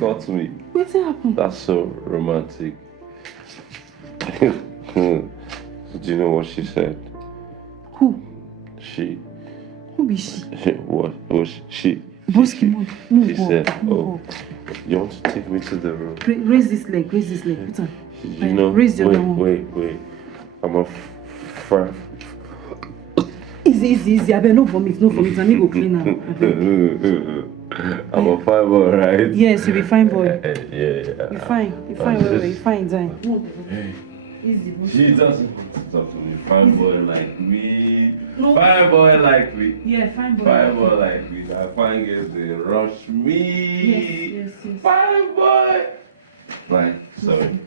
Got me. What's happened? That's so romantic. Do you know what she said? Who? She. Who is she? What was she? She said, "Oh, you want to take me to the room? Raise this leg. Raise this leg. Put on. You know. Raise your leg. Wait. I'm a friend. Easy. I better no vomit. I need to clean now. I'm a fine boy, right? Yes, you'll be fine, boy. Yeah. You're fine. You're fine, Zai. Easy, boy. She doesn't want to talk to me. Fine boy like me. No. Fine boy like me. Yeah, fine, boy. Fine boy like me. That fine girls they rush me. Yes. Fine boy. Like, sorry.